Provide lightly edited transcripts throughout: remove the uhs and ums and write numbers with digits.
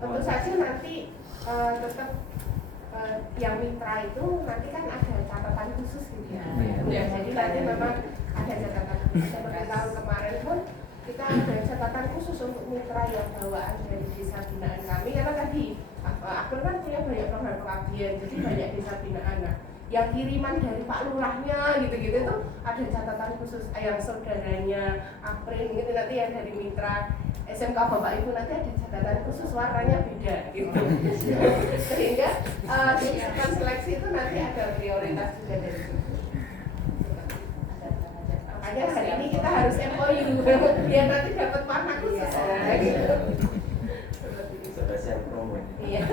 tentu saja nanti tetap yang mitra itu nanti kan ada catatan khusus gitu ya. Jadi nanti memang ada catatan khusus. Seperti tahun kemarin pun kita ada catatan khusus untuk mitra yang bawaan dari desa binaan kami, karena tadi aku kan punya banyak program pengabdian, jadi banyak desa binaan. Nah, yang kiriman dari Pak Lurahnya gitu-gitu itu ada catatan khusus, yang saudaranya Aprin gitu, nanti yang dari mitra SMK Bapak Ibu nanti ada catatan khusus, warnanya beda gitu. Sehingga sistem seleksi itu nanti ada prioritas juga dari situ. Makanya hari ini kita harus MOU biar nanti dapat warna khusus gitu. Spesial promo. Iya.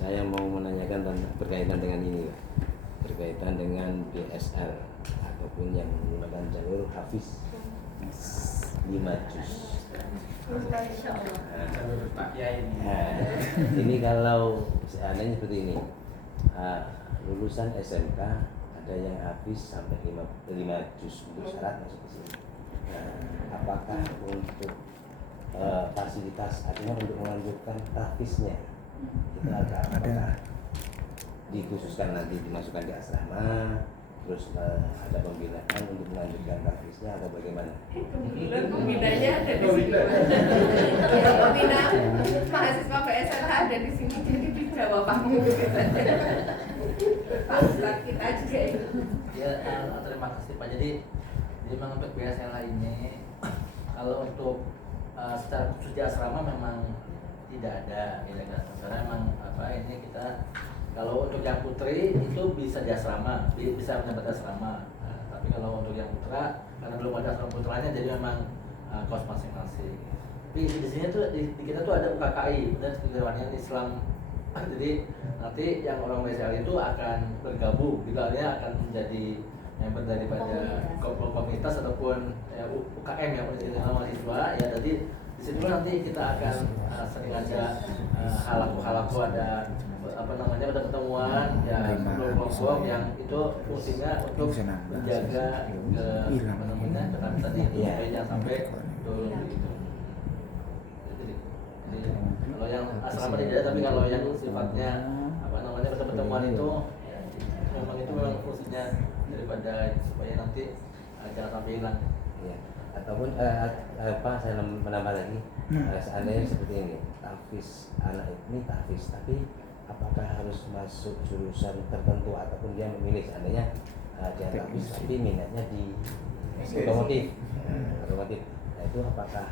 Saya mau menanyakan berkaitan dengan ini, berkaitan dengan BSR ataupun yang menggunakan jalur Hafiz 5 juz. Ini kalau seandainya seperti ini, lulusan SMK ada yang Hafiz sampai 5 juz untuk syarat masuk ke sini. Apakah untuk fasilitas artinya untuk melanjutkan Hafiznya itu apakah dikhususkan nanti dimasukkan di asrama, terus ada pembinaan untuk melanjutkan Hafiznya atau bagaimana? Pembinanya ada di sini. Ya, pembina mahasiswa PSLH ada di sini, jadi dijawab Pak Ustadz kita juga ini. Ya, terima kasih Pak. Jadi memang untuk BSLH ini kalau untuk secara khusus di asrama memang tidak ada, ya kan? Karena memang ini kita kalau untuk yang putri itu bisa di asrama, bisa mendapat asrama. Tapi kalau untuk yang putra karena belum ada asrama putranya, jadi memang kos masing-masing. Tapi di sini tuh di kita tuh ada UKKI dan kegiatan Islam. Jadi nanti yang orang BSL itu akan bergabung, juga dia akan menjadi member daripada komunitas ataupun UKM yang menjadi mahasiswa. Ya, jadi di situ nanti kita akan sering ada halaku ada ada pertemuan ya kelompok yang itu fungsinya untuk menjaga keterlibatan itu jangan sampai turun gitu. Jadi kalau yang asrama tidak ada, tapi kalau yang sifatnya pertemuan itu memang itu memang fungsinya daripada supaya nanti jangan sampai hilang. Ya. Ataupun saya menambah lagi, seandainya seperti ini, tahfiz anak ini tahfiz, tapi apakah harus masuk jurusan tertentu ataupun dia memilih seandainya dia tahfiz tapi minatnya di otomotif, nah itu apakah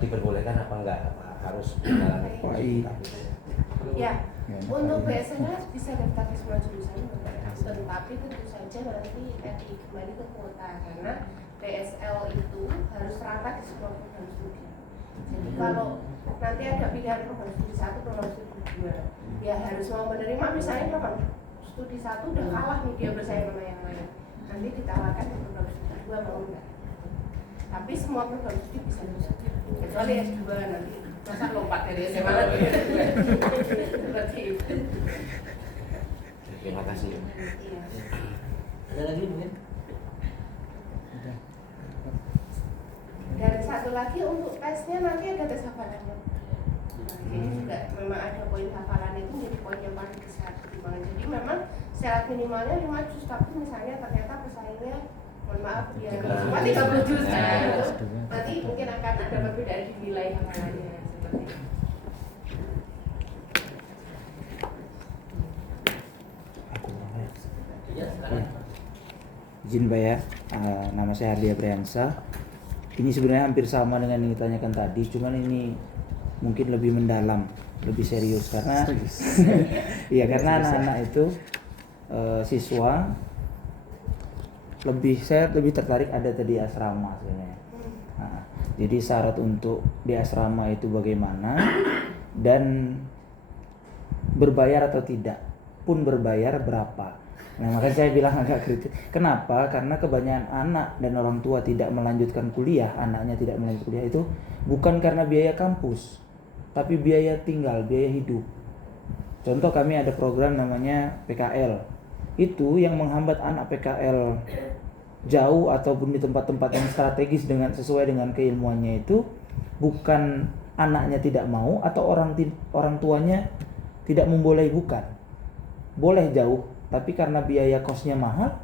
diperbolehkan apa enggak, apa harus mengalami tahfiz? Ya, untuk BSN bisa daftar di semua jurusan, tetapi tentu saja nanti kembali ke kuota karena PSL itu harus rata di semua program studi. Jadi kalau nanti ada pilihan program studi 1, program studi 2, ya harus mau menerima, misalnya program studi 1 udah kalah nih dia bersaing sama yang lain, nanti ditawarkan ke program studi 2 mau enggak. Tapi semua program studi bisa kecuali S2 nanti masa lompat dari SMA lagi. Seperti itu. Terima kasih. Iya. Ada lagi mungkin? Dan satu lagi untuk tesnya nanti ada tes hafalannya. Ini juga memang ada poin hafalan itu menjadi poin yang paling besar pertimbangan. Jadi memang syarat minimalnya 5 juz, tapi misalnya ternyata pesaingnya mohon maaf dia cuma 30 juz, nanti mungkin akan ada perbedaan di nilai hafalannya seperti itu. Izin Mbak ya, nama saya Hardia Priyansa. Ini sebenarnya hampir sama dengan yang ditanyakan tadi, cuman ini mungkin lebih mendalam, lebih serius karena iya karena anak-anak itu siswa saya lebih tertarik ada tadi asrama sebenarnya. Nah, jadi syarat untuk di asrama itu bagaimana dan berbayar atau tidak, pun berbayar berapa. Nah, makanya saya bilang agak kritis. Kenapa? Karena kebanyakan anak dan orang tua tidak melanjutkan kuliah, anaknya tidak melanjutkan kuliah itu bukan karena biaya kampus, tapi biaya tinggal, biaya hidup. Contoh kami ada program namanya PKL, itu yang menghambat anak PKL jauh ataupun di tempat-tempat yang strategis sesuai dengan keilmuannya itu bukan anaknya tidak mau atau orang tuanya tidak membolehi, bukan. Boleh jauh, tapi karena biaya kosnya mahal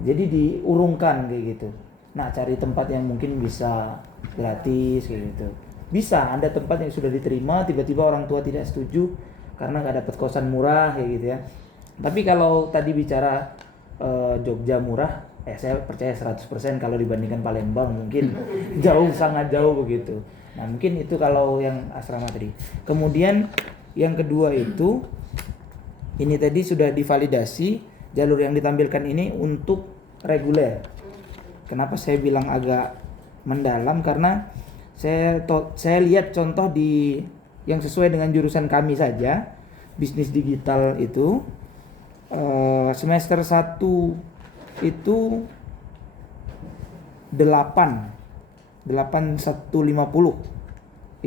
jadi diurungkan kayak gitu. Nah, cari tempat yang mungkin bisa gratis kayak gitu. Bisa, ada tempat yang sudah diterima, tiba-tiba orang tua tidak setuju karena nggak dapat kosan murah kayak gitu ya. Tapi kalau tadi bicara Jogja murah, saya percaya 100% kalau dibandingkan Palembang mungkin jauh, sangat jauh begitu. Nah, mungkin itu kalau yang asrama tadi. Kemudian yang kedua itu, ini tadi sudah divalidasi, jalur yang ditampilkan ini untuk reguler. Kenapa saya bilang agak mendalam? Karena saya lihat contoh yang sesuai dengan jurusan kami saja, bisnis digital itu semester 1 itu 8.150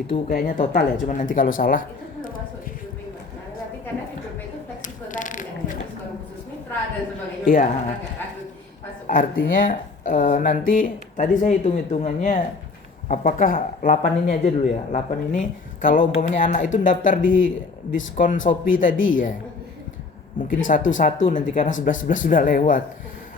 itu kayaknya total ya, cuman nanti kalau salah Itu belum masuk di DP, Mbak. Nah, nanti karena di DP itu fleksibel tadi, ada diskon khusus mitra dan sebagainya. Iya. Masuk. Artinya nanti tadi saya hitung-hitungannya apakah 8 ini aja dulu ya. 8 ini kalau umpamanya anak itu daftar di diskon Shopee tadi ya. Mungkin 1 nanti karena 11 sudah lewat.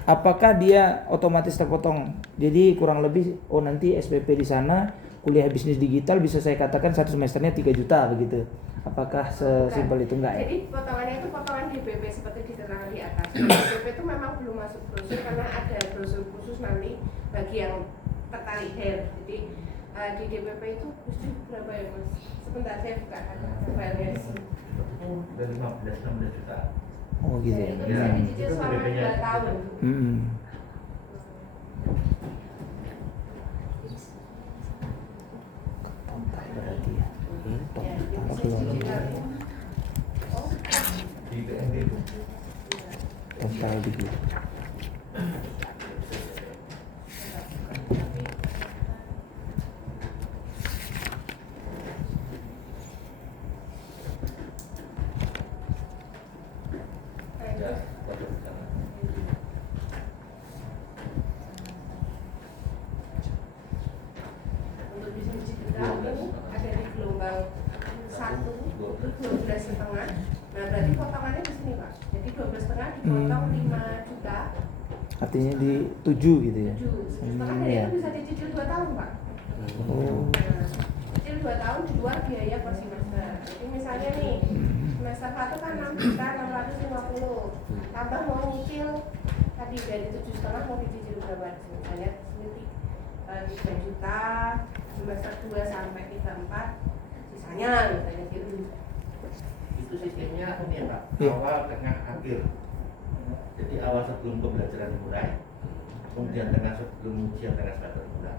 Apakah dia otomatis terpotong? Jadi kurang lebih nanti SPP di sana kuliah bisnis digital bisa saya katakan 1 semesternya 3 juta begitu. Apakah sesimpel itu? Enggak ya? Jadi potongannya itu potongan DPP seperti diterangkan di atas. DPP itu memang belum masuk brosur karena ada brosur khusus nanti bagi yang tertarik hair. Jadi di DPP itu mesti berapa ya, Mas? Sebentar saya buka filenya di sini. Dari 15-16 juta. Oh gitu ya. Itu bisa dicicil selama 2 tahun. Berarti ya. Ya, jadi bisa dicicil. Oh, Di BND itu. Total begitu. Ya, wajar sana. untuk bisnis digital ini ada di gelombang 1 itu 12,5. Nah, berarti potongannya di sini, Pak. Jadi 12,5 dipotong 5 juta. Artinya di 7 gitu ya. 7,5 dari Iya. itu bisa dicicil 2 tahun, Pak. Oh. Nah, cicil 2 tahun di luar biaya per semester. Jadi misalnya nih, semester 1 kan 6.650. Tambah mau nyicil tadi dari 7,5 mau dicicil berapa? Misalnya sini 3 juta, semester 2 sampai 3-4 sisanya misalnya gitu. Itu sistemnya ini ya Pak, Iya. awal, tengah, akhir. Jadi awal sebelum pembelajaran dimulai, kemudian tengah sebelum ujian tengah semester dimulai,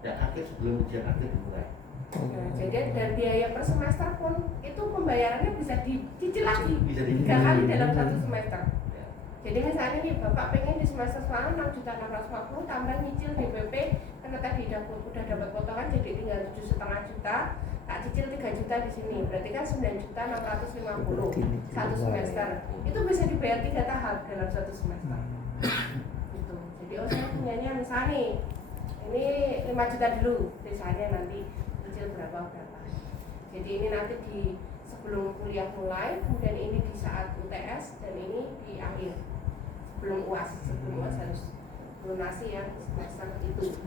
dan akhir sebelum ujian akhir dimulai. Nah, jadi dan biaya per semester pun itu pembayarannya bisa dicicil lagi Bisa 3 kali dicicil. dalam 1 semester. Ya. Jadi misalnya nih Bapak pengen di semester sekarang 6.650 tambah nyicil DPP karena tadi udah dapat potongan jadi tinggal 7,5 juta, tak cicil 3 juta di sini. Berarti kan 9.650 1 semester. Itu bisa dibayar 3 tahap dalam 1 semester. Gitu. Jadi saya punyanya misalnya nih ini 5 juta dulu, misalnya nanti cicil berapa. Jadi ini nanti di sebelum kuliah mulai, kemudian ini di saat UTS dan ini di akhir sebelum UAS harus lunasi yang semester itu.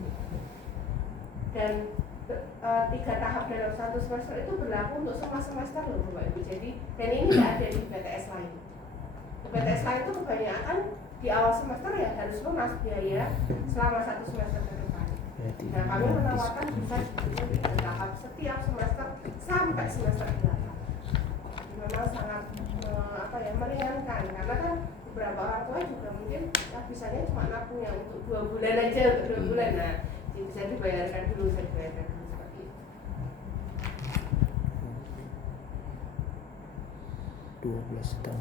Dan 3 tahap dalam 1 semester itu berlaku untuk semua semester loh Bapak Ibu. Jadi dan ini nggak ada di BTS lain. Di BTS lain itu kebanyakan di awal semester ya harus lunas biaya selama 1 semester ke depan. Nah kami menawarkan bisa di tahap setiap semester sampai semester 8. Jadi memang sangat meringankan karena kan beberapa orang tua juga mungkin bisanya cuma nabungnya untuk 2 bulan aja, untuk 2 bulan. Nah bisa dibayarkan dulu seperti itu. 12,5.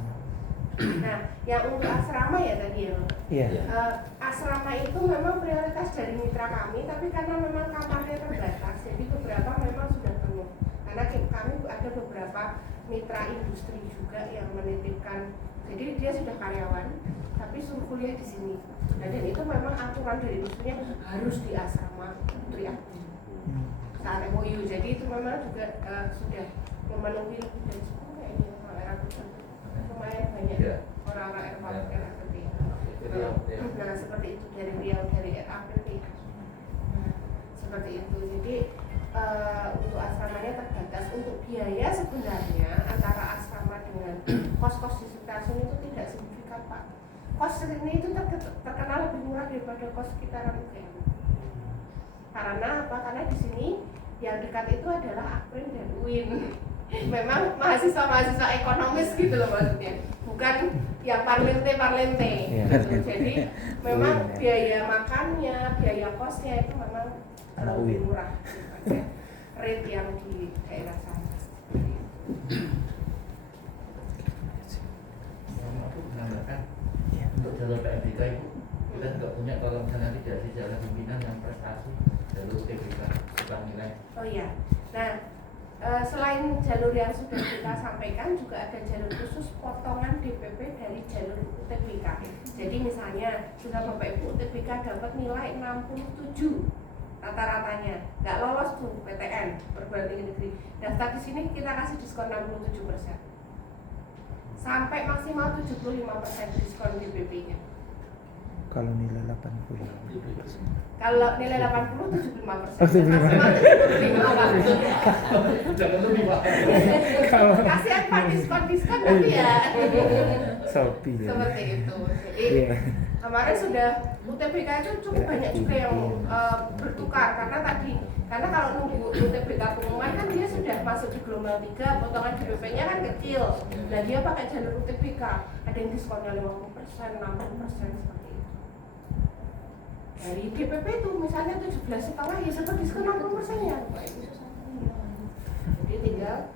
Nah, yang untuk asrama ya tadi ya, Iya. asrama itu memang prioritas dari mitra kami, tapi karena memang kamarnya terbatas, jadi beberapa memang sudah penuh. karena kami ada beberapa mitra industri juga yang menitipkan, jadi dia sudah karyawan tapi suruh kuliah di sini. Dan itu memang aturan dari industrinya harus di asrama Trisakti saat MOU. Jadi itu memang juga sudah memenuhi lebih dari 10 kayaknya lumayan banyak orang-orang RAPP. Nah seperti itu dari Riau, dari RAPP. Nah, seperti itu. Jadi untuk asramanya terbatas. Untuk biaya sebenarnya antara asrama dengan kos-kos di stasiun itu tidak signifikan Pak. Kos ini itu terkenal lebih murah daripada kos sekitaran UGM. Karena apa? Karena di sini yang dekat itu adalah Akprin dan UIN. Memang mahasiswa-mahasiswa ekonomis gitu loh maksudnya, bukan yang parlente gitu. Jadi memang biaya makannya, biaya kosnya itu memang lebih murah daripada rate yang di daerah sana. Aku menambahkan untuk jalur PMDK itu kita juga punya, kalau misalnya tidak di jalan pimpinan yang prestasi jalur TBK setelah nilai. Oh iya, nah selain jalur yang sudah kita sampaikan juga ada jalur khusus potongan DPP dari jalur UTBK. Jadi misalnya sudah Bapak Ibu UTBK dapat nilai 67 rata-ratanya, nggak lolos tuh PTN perguruan tinggi negeri, daftar di sini kita kasih diskon 67%, sampai maksimal 75% diskon DPP-nya. Kalau nilai 80. Kalau nilai 80 75%. Jangan lebih Pak. Kasihan Pak diskon tapi ya. Shopee ya. Seperti itu. Jadi kemarin sudah UTBK itu cukup banyak juga yang bertukar karena kalau nunggu UTBK pengumuman kan dia sudah masuk di gelombang 3, potongan DPP-nya kan kecil. Dan dia pakai jalur UTBK, ada yang diskonnya 50%, 60% seperti itu. Dari DPP itu misalnya 17,5 ya seperti diskon 60% ya. Jadi tinggal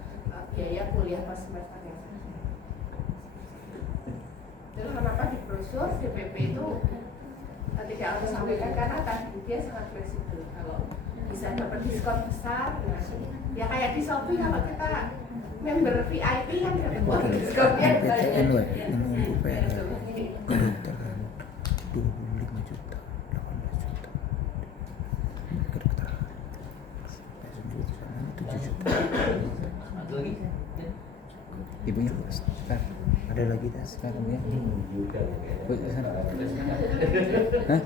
biaya kuliah pas semester yang saja. Terus kenapa di brosur DPP itu tidak harus sampaikan karena tadi dia sangat fleksibel. Kalau bisa dapat diskon besar, nah, ya kayak di Shopee kalau kita member VIP kan dapat diskonnya banyak. Menunggu PR kedokteran 25 juta, 18 juta. Kedokteran 7 juta. Ada lagi? Ibunya sekarang ada lagi dah sekarang ya. Hah?